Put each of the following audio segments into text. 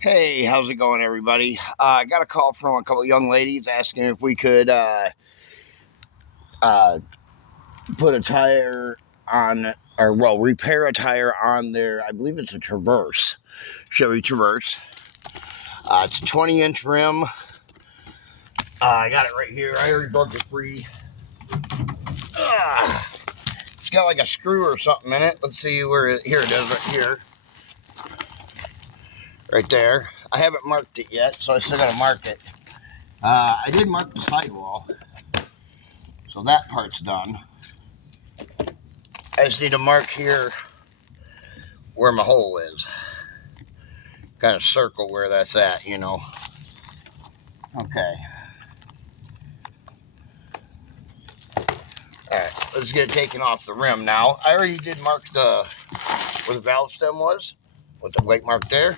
Hey, how's it going, everybody? I got a call from a couple young ladies asking if we could uh, put a tire on, or well, repair a tire on their, I believe it's a Traverse, Chevy Traverse. It's a 20-inch rim. I got it right here. I already broke it free. It's got like a screw or something in it. Let's see where here it is, right here. Right there. I haven't marked it yet, so I still got to mark it. I did mark the sidewall. So that part's done. I just need to mark here where my hole is. Kind of circle where that's at, you know. Okay. Alright, let's get it taken off the rim now. I already did mark where the valve stem was, with the weight mark there.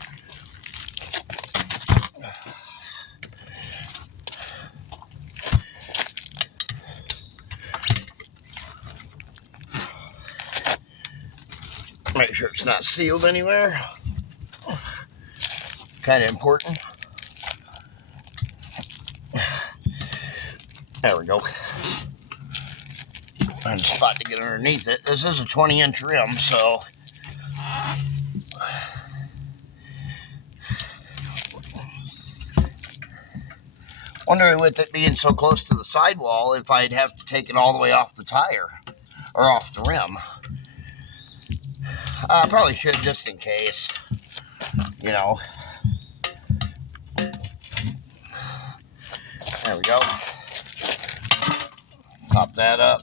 Make sure it's not sealed anywhere. Kind of important. There we go. Find a spot to get underneath it. This is a 20-inch rim, so wondering with it being so close to the sidewall if I'd have to take it all the way off the tire or off the rim. I probably should, just in case, you know. There we go. Pop that up.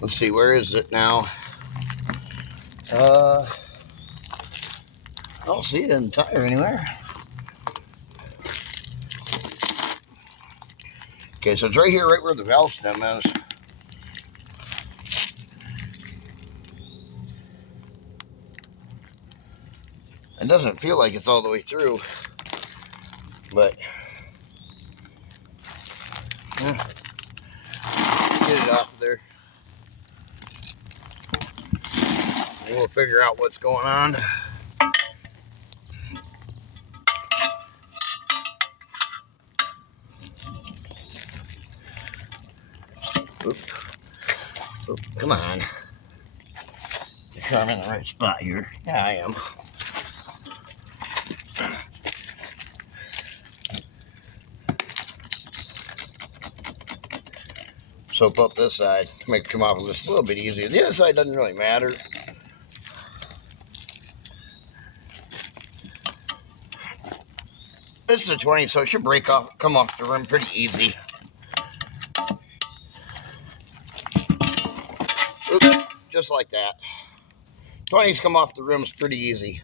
Let's see, where is it now? I don't see it in the tire anywhere. Okay, so it's right here, right where the valve stem is. It doesn't feel like it's all the way through, but get it off of there. And we'll figure out what's going on. Oop, come on. Make sure I'm in the right spot here. Yeah, I am. Soap up this side, make it come off just a little bit easier. The other side doesn't really matter. This is a 20, so it should come off the rim pretty easy. Oops, just like that. 20s come off the rims pretty easy.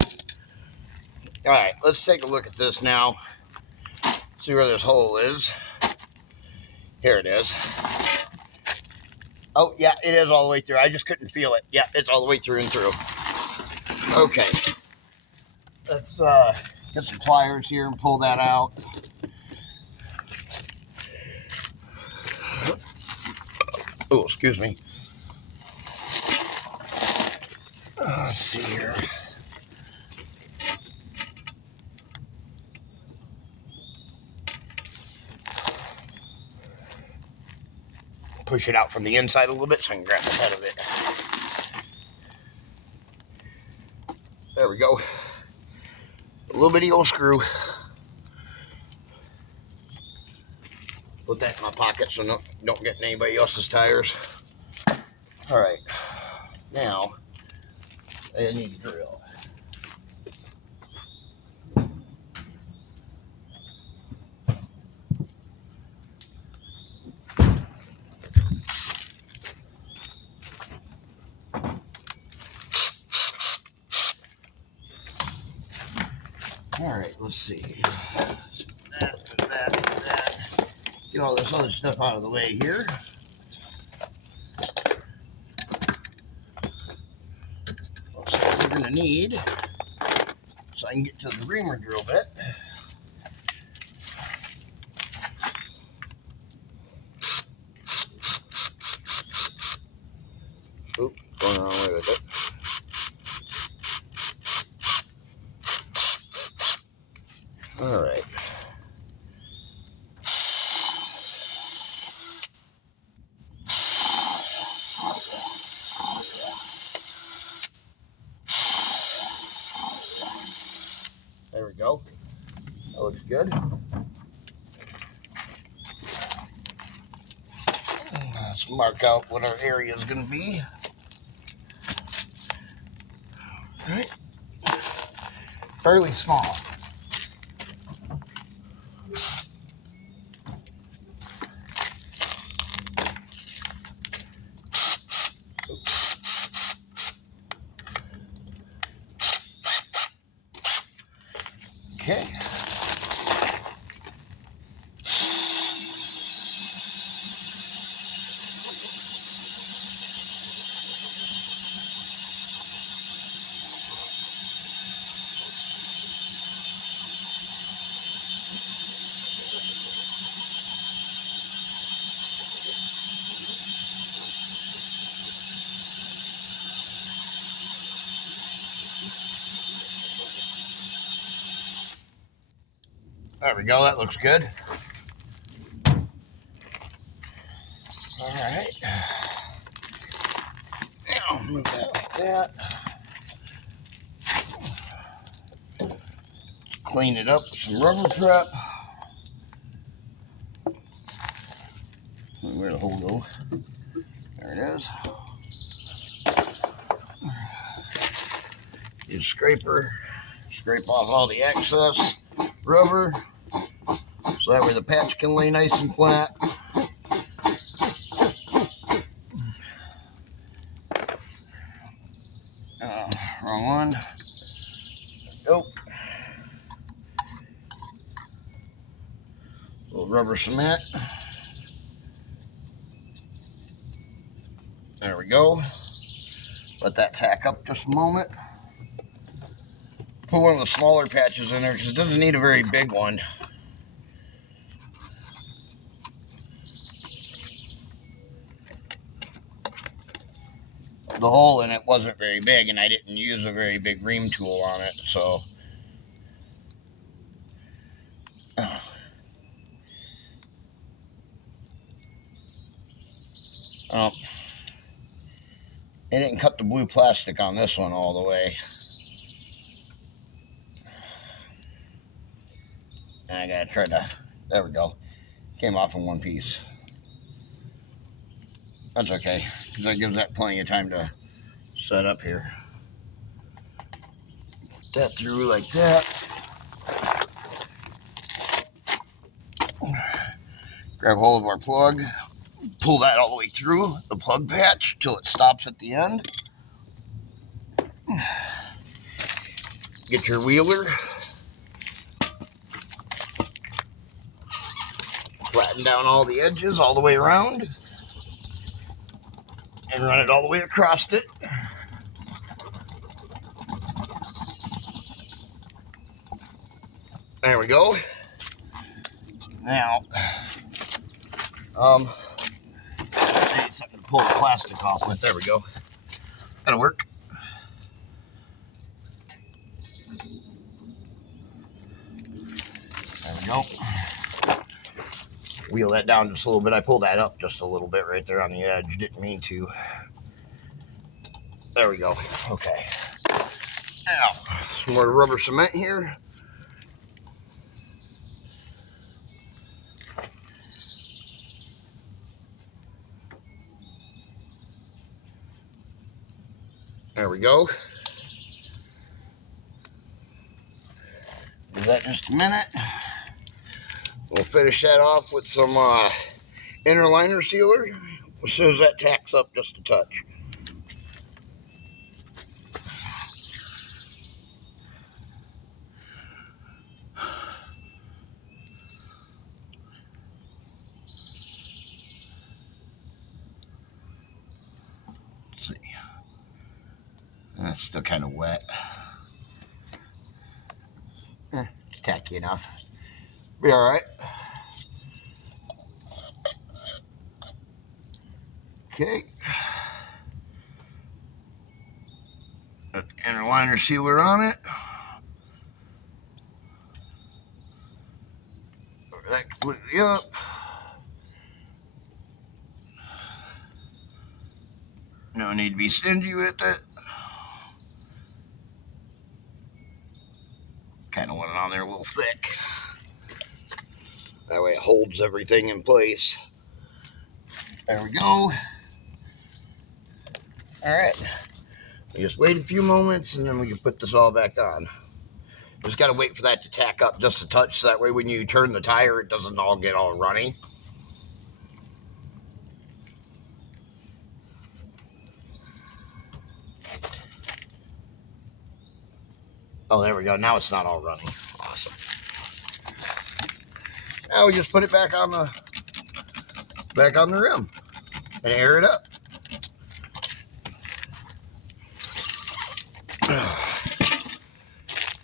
All right, let's take a look at this now. See where this hole is. Here it is. Oh, yeah, it is all the way through. I just couldn't feel it. Yeah, it's all the way through and through. Okay. Let's get some pliers here and pull that out. Oh, excuse me. Let's see here. Push it out from the inside a little bit so I can grab the head of it. There we go. A little bitty old screw. Put that in my pocket so don't get in anybody else's tires. All right. Now, I need to drill. All right, let's see. That. Get all this other stuff out of the way here. That's what we're gonna need, so I can get to the reamer drill bit. Oop, going the wrong way with it. All right. There we go. That looks good. Let's mark out what our area is going to be. All right. Fairly small. Okay. There we go. That looks good. All right. Now move that like that. Clean it up with some rubber prep. Where'd the hole go? There it is. Use a scraper. Scrape off all the excess rubber so that way the patch can lay nice and flat. Wrong one. Nope. A little rubber cement. There we go. Let that tack up just a moment. Put one of the smaller patches in there because it doesn't need a very big one. The hole in it wasn't very big and I didn't use a very big ream tool on it, so it didn't cut the blue plastic on this one all the way. And I gotta try to, there we go. Came off in one piece. That's okay, because that gives that plenty of time to set up here. Put that through like that. Grab hold of our plug. Pull that all the way through the plug patch till it stops at the end. Get your wheeler. Flatten down all the edges all the way around. And run it all the way across it. There we go. Now, need something to pull the plastic off with. There we go. That'll work. There we go. Wheel that down just a little bit. I pulled that up just a little bit right there on the edge. Didn't mean to. There we go. Okay. Now, some more rubber cement here. There we go. Give that just a minute. We'll finish that off with some inner liner sealer as soon as that tacks up just a touch. Let's see. That's still kind of wet. It's tacky enough. Be all right. Okay. Put the inner liner sealer on it. completely up. No need to be stingy with it. Kind of want it on there a little thick. That way it holds everything in place. There we go. Alright. Just wait a few moments and then we can put this all back on. Just got to wait for that to tack up just a touch so that way when you turn the tire it doesn't all get all runny. Oh, there we go. Now it's not all running. Awesome. Now we just put it back on the rim and air it up.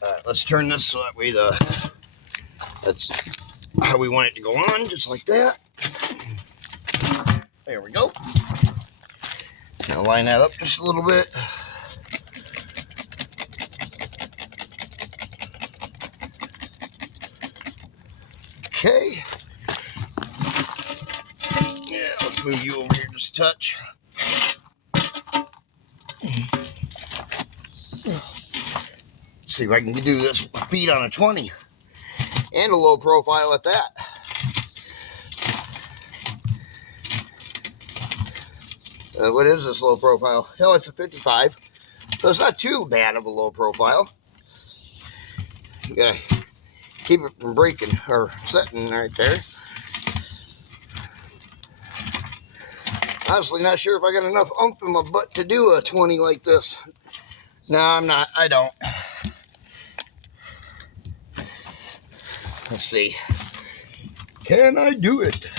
Alright, let's turn this so that way that's how we want it to go on, just like that. There we go. Now line that up just a little bit. Okay. Yeah, let's move you over here just a touch. See if I can do this with my feet on a 20 and a low profile at that. What is this low profile? Oh, it's a 55, so it's not too bad of a low profile. You gotta keep it from breaking or setting right there. Honestly, not sure if I got enough oomph in my butt to do a 20 like this. No, I'm not. I don't. Let's see. Can I do it?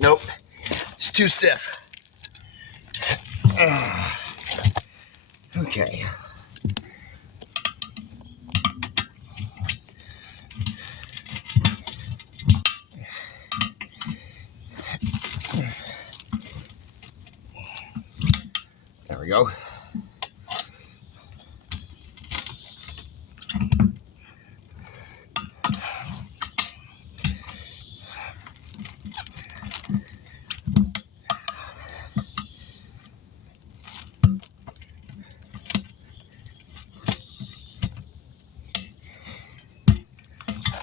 Nope. It's too stiff. Okay. There we go.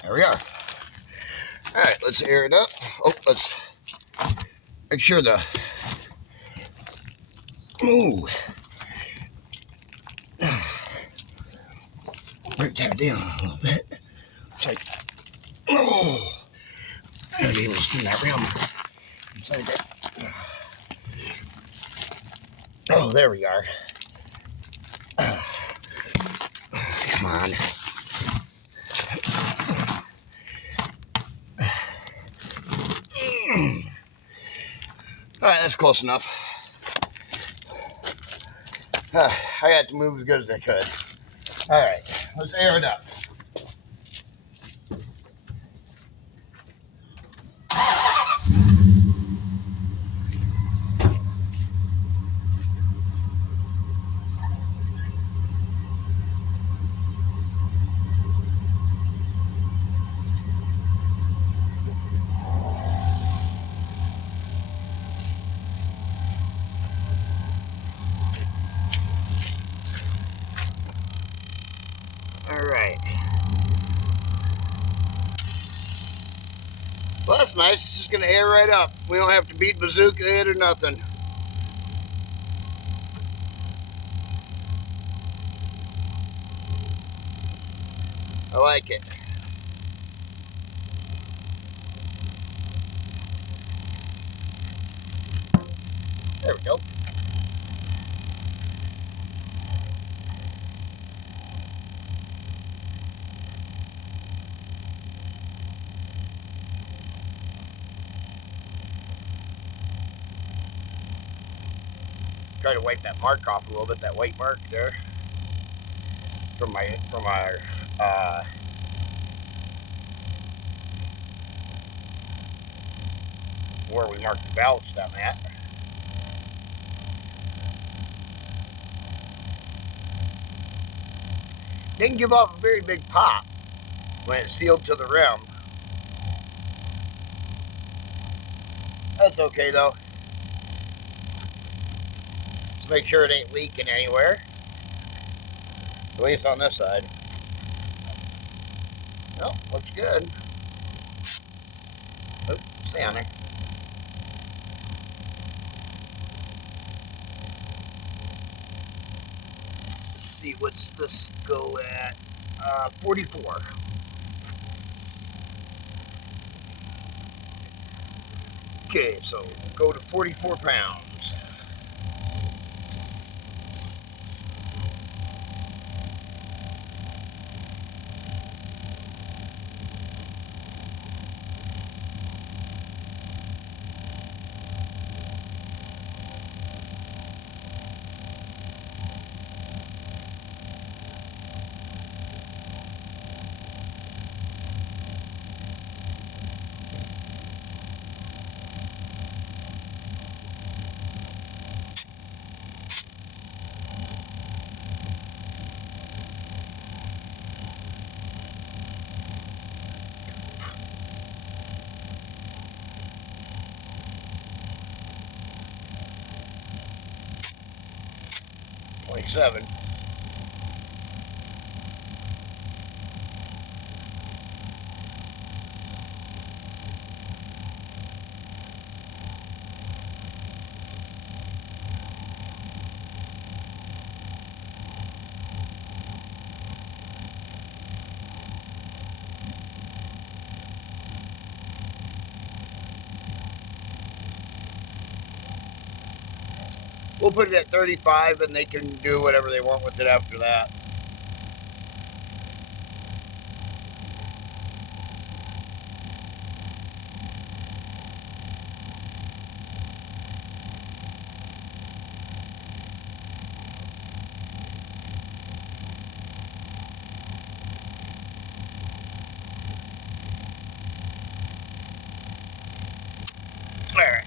There we are. All right, let's air it up. Oh, let's make sure the... Ooh. Break that down a little bit. Take... Oh. I gotta be able to spin that rim inside that. Oh, there we are. Come on. All right, that's close enough. I got to move as good as I could. All right, let's air it up. All right. Well, that's nice. It's just going to air right up. We don't have to beat bazooka it or nothing. I like it. There we go. Try to wipe that mark off a little bit, that white mark there from our where we marked the valve stem at. Didn't give off a very big pop when it's sealed to the rim. That's okay though. Just make sure it ain't leaking anywhere. At least on this side. Nope, looks good. Oops, stay on there. Let's see, what's this go at? 44. Okay, so go to 44 pounds. Seven. We'll put it at 35 and they can do whatever they want with it after that. Alright.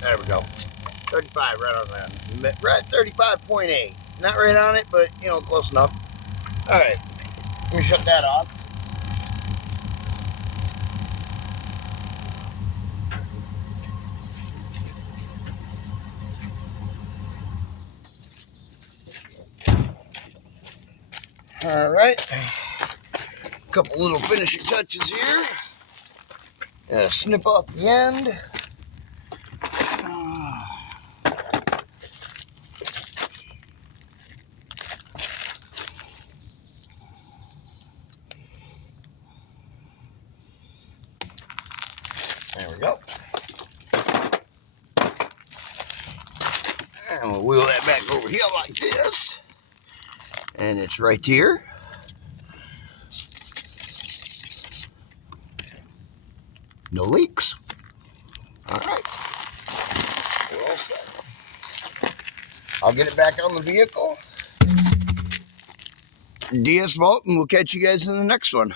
There we go. 35 right on that. Right at 35.8. Not right on it, but you know, close enough. Alright. Let me shut that off. Alright. Couple little finishing touches here. Snip off the end. There we go. And we'll wheel that back over here like this. And it's right here. No leaks. Alright. We're all set. I'll get it back on the vehicle. DS Vault, and we'll catch you guys in the next one.